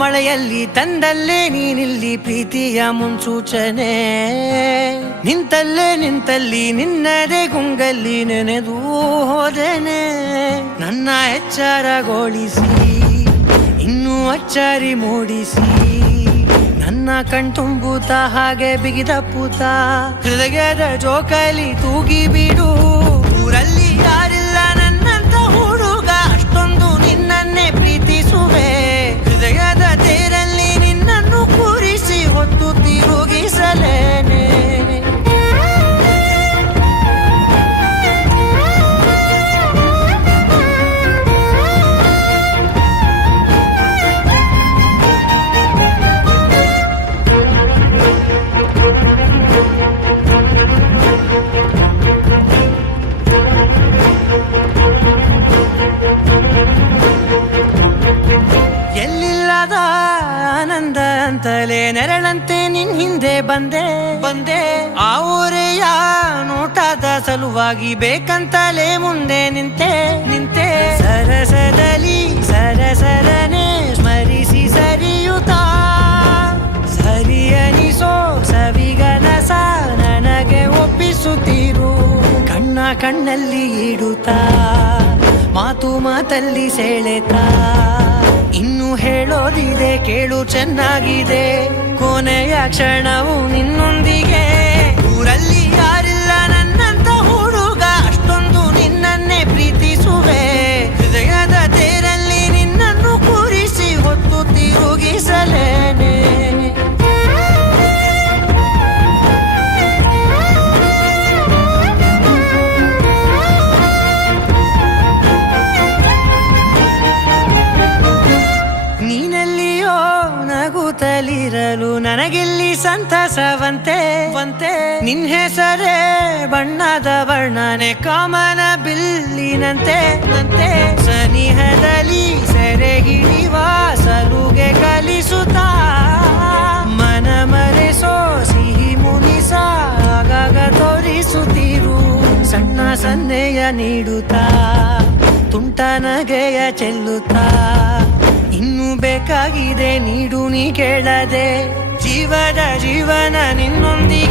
ಮಳೆಯಲ್ಲಿ ತಂದಲ್ಲೇ ನೀನಿಲ್ಲಿ ಪ್ರೀತಿಯ ಮುನ್ಸೂಚನೆ, ನಿಂತಲ್ಲಿ ನಿನ್ನದೇ ಗುಂಗಲ್ಲಿ ನೆನೆದು ಹೋದೆನೆ. ನನ್ನ ಎಚ್ಚರಗೊಳಿಸಿ ಇನ್ನೂ ಅಚ್ಚರಿ ಮೂಡಿಸಿ, ನನ್ನ ಕಣ್ತುಂಬುತ್ತ ಹಾಗೆ ಬಿಗಿದ ಪೂತ ಹೃದಯದ ಜೋಕಾಲಿ ತೂಗಿ ಬಿಡು. ಊರಲ್ಲಿ ಯಾರಿಲ್ಲ ನನ್ನಂತ ಹುಡುಗ, ಅಷ್ಟೊಂದು ನಿನ್ನನ್ನೇ ಪ್ರೀತಿಸುವೆ. ಹೃದಯದ ತೇರಲ್ಲಿ ನಿನ್ನನ್ನು ಕೂರಿಸಿ ಹೊತ್ತು ತಿರುಗಿಸಲೇನೆ. ಎಲ್ಲಿಲ್ಲದ ಆನಂದ ಅಂತಲೇ ನೆರಳಂತೆ ನಿನ್ ಹಿಂದೆ ಬಂದೆ. ಆ ಊರೆಯ ನೋಟದ ಸಲುವಾಗಿ ಬೇಕಂತಲೇ ಮುಂದೆ ನಿಂತೆ. ಸರಸದಲ್ಲಿ ಸರಸರನೆ ಸ್ಮರಿಸಿ ಸರಿಯುತ್ತಾ, ಸರಿಯನಿಸೋ ಸವಿಗನಸ ನನಗೆ ಒಪ್ಪಿಸುತ್ತೀರು. ಕಣ್ಣಲ್ಲಿ ಇಡುತ್ತಾ, ಮಾತಲ್ಲಿ ಸೆಳೆತಾ, ಇನ್ನು ಹೇಳೋದಿದೆ ಕೇಳು ಚೆನ್ನಾಗಿದೆ. ಕೊನೆಯ ಕ್ಷಣವು ನಿನ್ನೊಂದಿಗೆ. ಊರಲ್ಲಿ ಯಾರಿಲ್ಲ ನನ್ನಂತ ಹುಡುಗ, ಅಷ್ಟೊಂದು ನಿನ್ನನ್ನೇ ಪ್ರೀತಿಸುವೆ. ಹೃದಯದ ತೇರಲ್ಲಿ ನಿನ್ನನ್ನು ಕೂರಿಸಿ ಹೊತ್ತು ತಿರುಗಿಸಲೇನೆ. ನಗುತ್ತಲಿರಲು ನನಗಿಲ್ಲಿ ಸಂತಸವಂತೆ. ನಿನ್ ಹೆಸರೇ ಬಣ್ಣದ ವರ್ಣನೆ ಕಾಮನ ಬಿಲ್ಲಿನಂತೆ. ಸನಿಹದಲ್ಲಿ ಸೆರೆ ಹಿಡಿವ ಸಲುಗೆ ಕಲಿಸುತ್ತಾ, ಮನ ಮರೆಸೋ ಸಿಹಿ ಮುನಿಸ ಆಗಾಗ ತೋರಿಸುತ್ತಿರು. ಸಣ್ಣ ಸನ್ನೆಯ ನೀಡುತ್ತಾ, ತುಂಟ ನಗೆಯ ಚೆಲ್ಲುತ್ತಾ, ಇನ್ನು ಬೇಕಾಗಿದೆ ನೀಡು ನೀ ಕೇಳದೆ. ಜೀವನ ನಿನ್ನೊಂದಿಗೆ